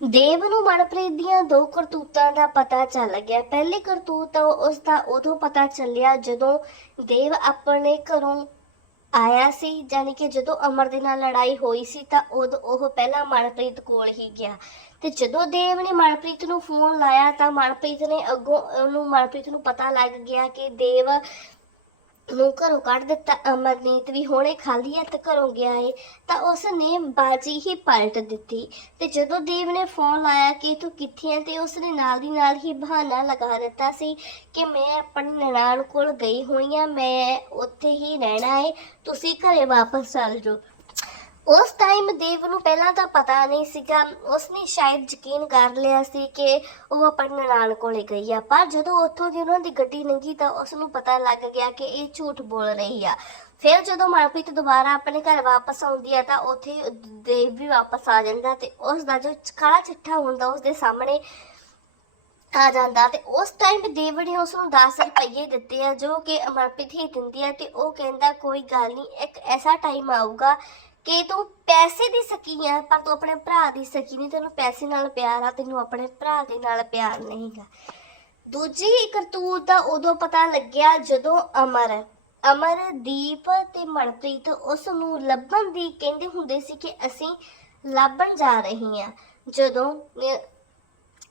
ਦੇਵ ਨੂੰ ਮਨਪ੍ਰੀਤ ਦੀਆਂ ਦੋ ਕਰਤੂਤਾਂ ਦਾ ਪਤਾ ਚੱਲ ਗਿਆ। ਪਹਿਲੀ ਕਰਤੂਤ ਉਸ ਦਾ ਉਦੋਂ ਪਤਾ ਚੱਲਿਆ ਜਦੋਂ ਦੇਵ ਆਪਣੇ ਘਰੋਂ ਆਇਆ ਸੀ ਜਾਨੀ ਕਿ ਜਦੋਂ ਅਮਰ ਦੇ ਨਾਲ ਲੜਾਈ ਹੋਈ ਸੀ ਤਾਂ ਉਦੋਂ ਉਹ ਪਹਿਲਾਂ ਮਨਪ੍ਰੀਤ ਕੋਲ ਹੀ ਗਿਆ। ਤੇ ਜਦੋਂ ਦੇਵ ਨੇ ਮਨਪ੍ਰੀਤ ਨੂੰ ਫੋਨ ਲਾਇਆ ਤਾਂ ਮਨਪ੍ਰੀਤ ਨੇ ਅੱਗੋਂ ਉਹਨੂੰ, ਮਨਪ੍ਰੀਤ ਨੂੰ ਪਤਾ ਲੱਗ ਗਿਆ ਕਿ ਦੇਵ ਨੂੰ ਘਰੋਂ ਕੱਢ ਦਿੱਤਾ, ਅਮਰਨੀਤ ਵੀ ਹੁਣੇ ਖਾਲੀ ਹੱਥ ਘਰੋਂ ਗਿਆ ਏ, ਤਾਂ ਉਸ ਨੇ ਬਾਜੀ ਹੀ ਪਲਟ ਦਿੱਤੀ ਤੇ ਜਦੋਂ ਦੇਵ ਨੇ ਫੋਨ ਲਾਇਆ ਕਿ ਤੂੰ ਕਿੱਥੇ ਹੈ ਤੇ ਉਸ ਨੇ ਨਾਲ ਦੀ ਨਾਲ ਹੀ ਬਹਾਨਾ ਲਗਾ ਦਿੱਤਾ ਸੀ ਕਿ ਮੈਂ ਆਪਣੀ ਨਨਾਣ ਕੋਲ ਗਈ ਹੋਈ ਆ, ਮੈਂ ਉੱਥੇ ਹੀ ਰਹਿਣਾ ਏ, ਤੁਸੀਂ ਘਰੇ ਵਾਪਸ ਚੱਲ ਜਾਓ। ਉਸ ਟਾਈਮ ਦੇਵ ਨੂੰ ਪਹਿਲਾਂ ਤਾਂ ਪਤਾ ਨਹੀਂ ਸੀਗਾ, ਉਸਨੇ ਸ਼ਾਇਦ ਯਕੀਨ ਕਰ ਲਿਆ ਸੀ ਕਿ ਉਹ ਆਪਣੇ ਨਨਾਣ ਕੋਲੇ ਗਈ ਆ, ਪਰ ਜਦੋਂ ਉੱਥੋਂ ਦੀ ਉਹਨਾਂ ਦੀ ਗੱਡੀ ਲੰਘੀ ਤਾਂ ਉਸ ਨੂੰ ਪਤਾ ਲੱਗ ਗਿਆ ਕਿ ਇਹ ਝੂਠ ਬੋਲ ਰਹੀ ਆ। ਫਿਰ ਜਦੋਂ ਮਨਪ੍ਰੀਤ ਦੁਬਾਰਾ ਆਪਣੇ ਘਰ ਵਾਪਸ ਆਉਂਦੀ ਆ ਤਾਂ ਉੱਥੇ ਦੇਵ ਵੀ ਵਾਪਸ ਆ ਜਾਂਦਾ ਤੇ ਉਸ ਦਾ ਜੋ ਕਾਲਾ ਚਿੱਠਾ ਹੁੰਦਾ ਉਸ ਦੇ ਸਾਹਮਣੇ ਆ ਜਾਂਦਾ ਤੇ ਉਸ ਟਾਈਮ ਦੇਵ ਨੇ ਉਸ ਨੂੰ 10 ਰੁਪਏ ਦਿੱਤੇ ਆ ਜੋ ਕਿ ਅਮਰਪ੍ਰੀਤ ਹੀ ਦਿੰਦੀ ਹੈ ਤੇ ਉਹ ਕਹਿੰਦਾ, ਕੋਈ ਗੱਲ ਨਹੀਂ, ਇੱਕ ਐਸਾ ਟਾਈਮ ਆਊਗਾ ਕਿ ਤੂੰ ਪੈਸੇ ਦੀ ਸਕੀ ਆ, ਪਰ ਤੂੰ ਆਪਣੇ ਭਰਾ ਦੀ ਸਕੀ ਨਹੀਂ ਤੈਨੂੰ ਪੈਸੇ ਨਾਲ ਪਿਆਰ ਆ, ਤੈਨੂੰ ਆਪਣੇ ਭਰਾ ਦੇ ਨਾਲ ਪਿਆਰ ਨਹੀਂਗਾ ਦੂਜੀ ਕਰਤੂਤ ਦਾ ਉਦੋਂ ਪਤਾ ਲੱਗਿਆ ਜਦੋਂ ਅਮਰ ਅਮਰਦੀਪ ਤੇ ਮਨਪ੍ਰੀਤ ਉਸ ਨੂੰ ਲੱਭਣ ਦੀ ਕਹਿੰਦੇ ਹੁੰਦੇ ਸੀ ਕਿ ਅਸੀਂ ਲੱਭਣ ਜਾ ਰਹੇ ਹਾਂ। ਜਦੋਂ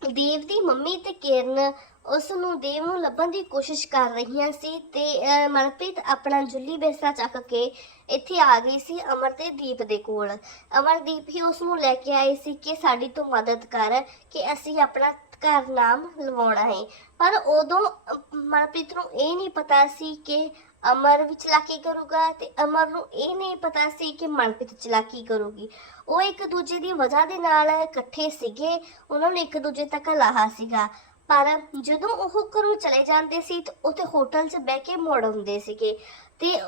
ਦੇਵ ਦੀ ਮੰਮੀ ਤੇ ਕਿਰਨ ਉਸ ਨੂੰ ਦੇਵ ਨੂੰ ਲੱਭਣ ਦੀ ਕੋਸ਼ਿਸ਼ ਕਰ ਰਹੀਆਂ ਸੀ ਤੇ ਅਹ, ਮਨਪ੍ਰੀਤ ਆਪਣਾ ਜੁੱਲੀ ਬੇਸਾ ਚੱਕ ਕੇ ਇੱਥੇ ਆ ਗਈ ਸੀ ਅਮਰ ਤੇ ਦੀਪ ਦੇ ਕੋਲ। ਅਮਰਦੀਪ ਹੀ ਉਸ ਨੂੰ ਲੈ ਕੇ ਆਏ ਸੀ ਕਿ ਸਾਡੀ ਤੋਂ ਮਦਦ ਕਰ ਕਿ ਅਸੀਂ ਆਪਣਾ ਘਰ ਨਾਮ ਲਵਾਉਣਾ ਹੈ। ਪਰ ਉਦੋਂ ਅਹ, ਮਨਪ੍ਰੀਤ ਨੂੰ ਇਹ ਨਹੀਂ ਪਤਾ ਸੀ ਕਿ ਅਮਰ ਵੀ ਚਲਾਕੀ ਕਰੂਗਾ ਤੇ ਅਮਰ ਨੂੰ ਇਹ ਨਹੀਂ ਪਤਾ ਸੀ ਕਿ ਮਨਪ੍ਰੀਤ ਚਲਾਕੀ ਕਰੂਗੀ। ਉਹ ਇੱਕ ਦੂਜੇ ਦੀ ਵਜ੍ਹਾ ਦੇ ਨਾਲ ਇਕੱਠੇ ਸੀਗੇ। ਉਹਨਾਂ ਨੂੰ ਇੱਕ ਦੂਜੇ ਤੱਕ ਲਾਹਾ ਸੀਗਾ। ਪਰ ਜਦੋਂ ਉਹ ਘਰੋਂ ਚਲੇ ਜਾਂਦੇ ਸੀ ਤੇ ਉੱਥੇ ਹੋਟਲ 'ਚ ਬਹਿ ਕੇ ਮੁੜ ਆਉਂਦੇ ਸੀਗੇ। ਤੇ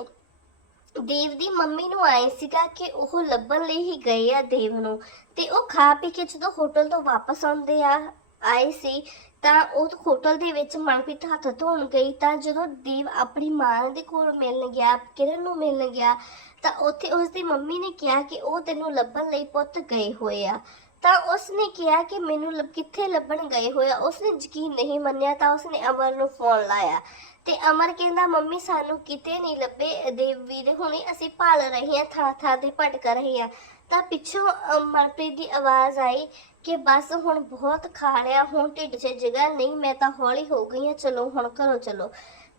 ਦੇਵ ਦੀ ਮੰਮੀ ਨੂੰ ਆਏ ਸੀਗਾ ਕਿ ਉਹ ਲੱਭਣ ਲਈ ਹੀ ਗਏ ਆ ਦੇਵ ਨੂੰ। ਤੇ ਉਹ ਖਾ ਪੀ ਕੇ ਜਦੋਂ ਹੋਟਲ ਤੋਂ ਵਾਪਸ ਆਉਂਦੇ ਆ, ਆਏ ਸੀ ਤਾਂ ਉਹ ਹੋਟਲ ਦੇ ਵਿੱਚ ਮਨਪ੍ਰੀਤ ਹੱਥ ਧੋਣ ਗਈ, ਤਾਂ ਜਦੋਂ ਦੇਵ ਆਪਣੀ ਮਾਂ ਦੇ ਕੋਲ ਮਿਲਣ ਗਿਆ, ਕਿਰਨ ਨੂੰ ਮਿਲਣ ਗਿਆ, ਤਾਂ ਉੱਥੇ ਉਸ ਦੀ ਮੰਮੀ ਨੇ ਕਿਹਾ ਕਿ ਉਹ ਤੈਨੂੰ ਲੱਭਣ ਲਈ ਪੁੱਤ ਗਏ ਹੋਏ ਆ। ਤਾਂ ਉਸ ਕਿਹਾ ਕਿ ਮੈਨੂੰ ਲੱਭ ਕਿੱਥੇ ਲੱਭਣ ਗਏ ਹੋਏ ਉਸਨੇ ਯਕੀਨ ਨਹੀਂ ਮੰਨਿਆ ਤਾਂ ਉਸਨੇ ਅਮਰ ਨੂੰ ਫੋਨ ਲਾਇਆ। ਤੇ ਅਮਰ ਕਹਿੰਦਾ ਮੰਮੀ ਸਾਨੂੰ ਕਿਤੇ ਨਹੀਂ ਲੱਭੇ। ਦੇਵ ਵੀਰੇ ਹੁਣੇ ਅਸੀਂ ਭਾਲ ਰਹੇ ਹਾਂ ਥਾਂ ਥਾਂ ਤੇ ਭਟਕ ਰਹੇ ਹਾਂ। ਤਾਂ ਪਿੱਛੋਂ ਅ, ਮਨਪ੍ਰੀਤ ਦੀ ਆਵਾਜ਼ ਆਈ ਕਿ ਬਸ ਹੁਣ ਬਹੁਤ ਖਾ ਲਿਆ ਹੁਣ ਢਿੱਡ 'ਚ ਜਗ੍ਹਾ ਨਹੀਂ ਮੈਂ ਤਾਂ ਹੌਲੀ ਹੋ ਗਈ ਹਾਂ। ਚਲੋ ਹੁਣ ਘਰੋਂ ਚਲੋ।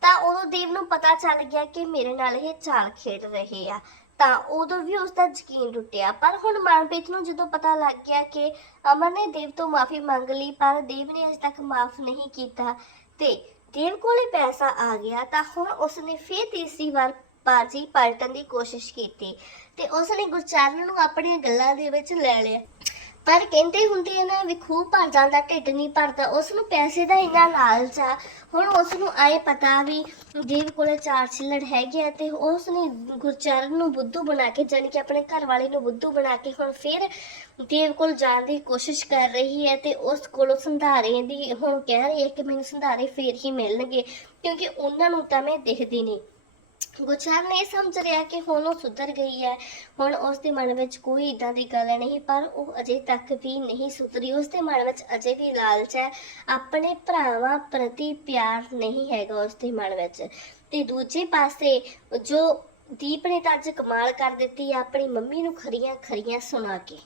ਤਾਂ ਉਦੋਂ ਦੇਵ ਨੂੰ ਪਤਾ ਚੱਲ ਗਿਆ ਕਿ ਮੇਰੇ ਨਾਲ ਇਹ ਚਾਲ ਖੇਡ ਰਹੇ ਆ। ਤਾਂ ਉਦੋਂ ਵੀ ਉਸ ਦਾ ਯਕੀਨ ਟੁੱਟਿਆ। ਪਰ ਹੁਣ ਮਨਪ੍ਰੀਤ ਨੂੰ ਜਦੋਂ ਪਤਾ ਲੱਗ ਗਿਆ ਕਿ ਅਮਨ ਨੇ ਦੇਵ ਤੋਂ ਮਾਫੀ ਮੰਗ ਲਈ, ਪਰ ਦੇਵ ਨੇ ਅਜੇ ਤੱਕ ਮਾਫ ਨਹੀਂ ਕੀਤਾ ਤੇ ਦੇਵ ਕੋਲੇ ਪੈਸਾ ਆ ਗਿਆ, ਤਾਂ ਹੁਣ ਉਸ ਨੇ ਫੇਰ ਤੀਸਰੀ ਵਾਰ ਬਾਜੀ ਪਲਟਣ ਦੀ ਕੋਸ਼ਿਸ਼ ਕੀਤੀ ਤੇ ਉਸ ਨੇ ਗੁਰਚਰਨ ਨੂੰ ਆਪਣੀਆਂ ਗੱਲਾਂ ਦੇ ਵਿੱਚ ਲੈ ਲਿਆ। ਪਰ ਕਹਿੰਦੇ ਹੁੰਦੇ ਆ ਨਾ ਵੀ ਖੂਹ ਭਰ ਜਾਂਦਾ, ਢਿੱਡ ਨਹੀਂ ਭਰਦਾ ਉਸ ਨੂੰ ਪੈਸੇ ਦਾ ਇੰਨਾ ਲਾਲਚ ਆ। ਹੁਣ ਉਸ ਨੂੰ ਆਏ ਪਤਾ ਵੀ ਦੇਵ ਕੋਲੇ ਚਾਰ ਛਿੱਲੜ ਹੈਗੇ ਆ ਤੇ ਉਸ ਨੇ ਗੁਰਚਰਨ ਨੂੰ ਬੁੱਧੂ ਬਣਾ ਕੇ, ਜਾਣੀ ਕਿ ਆਪਣੇ ਘਰ ਵਾਲੇ ਨੂੰ ਬੁੱਧੂ ਬਣਾ ਕੇ ਹੁਣ ਫਿਰ ਦੇਵ ਕੋਲ ਜਾਣ ਦੀ ਕੋਸ਼ਿਸ਼ ਕਰ ਰਹੀ ਹੈ ਤੇ ਉਸ ਕੋਲੋਂ ਸੰਧਾਰੇ ਦੀ ਹੁਣ ਕਹਿ ਰਹੀ ਹੈ ਕਿ ਮੈਨੂੰ ਸੰਧਾਰੇ ਫੇਰ ਹੀ ਮਿਲਣਗੇ, ਕਿਉਂਕਿ ਉਹਨਾਂ ਨੂੰ ਤਾਂ ਮੈਂ ਦੇਖਦੀ ਨਹੀਂ। ਗੁਰਚਰਨ ਨੇ ਸਮਝ ਲਿਆ ਕਿ ਹੁਣ ਉਹ ਸੁਧਰ ਗਈ ਹੈ। ਹੁਣ ਉਸ ਦੇ ਮਨ ਵਿੱਚ ਕੋਈ ਇਦਾਂ ਦੀ ਗੱਲ ਨਹੀਂ, ਪਰ ਉਹ ਅਜੇ ਤੱਕ ਵੀ ਨਹੀਂ ਸੁਧਰੀ। ਉਸ ਦੇ ਮਨ ਵਿੱਚ ਅਜੇ ਵੀ ਲਾਲਚ ਹੈ। ਆਪਣੇ ਭਰਾਵਾਂ ਪ੍ਰਤੀ ਪਿਆਰ ਨਹੀਂ ਹੈਗਾ ਉਸ ਦੇ ਮਨ ਵਿੱਚ। ਤੇ ਦੂਜੇ ਪਾਸੇ ਜੋ ਦੀਪ ਨੇ ਤਾਂ ਅੱਜ ਕਮਾਲ ਕਰ ਦਿੱਤੀ ਆਪਣੀ ਮੰਮੀ ਨੂੰ ਖਰੀਆਂ ਖਰੀਆਂ ਸੁਣਾ ਕੇ।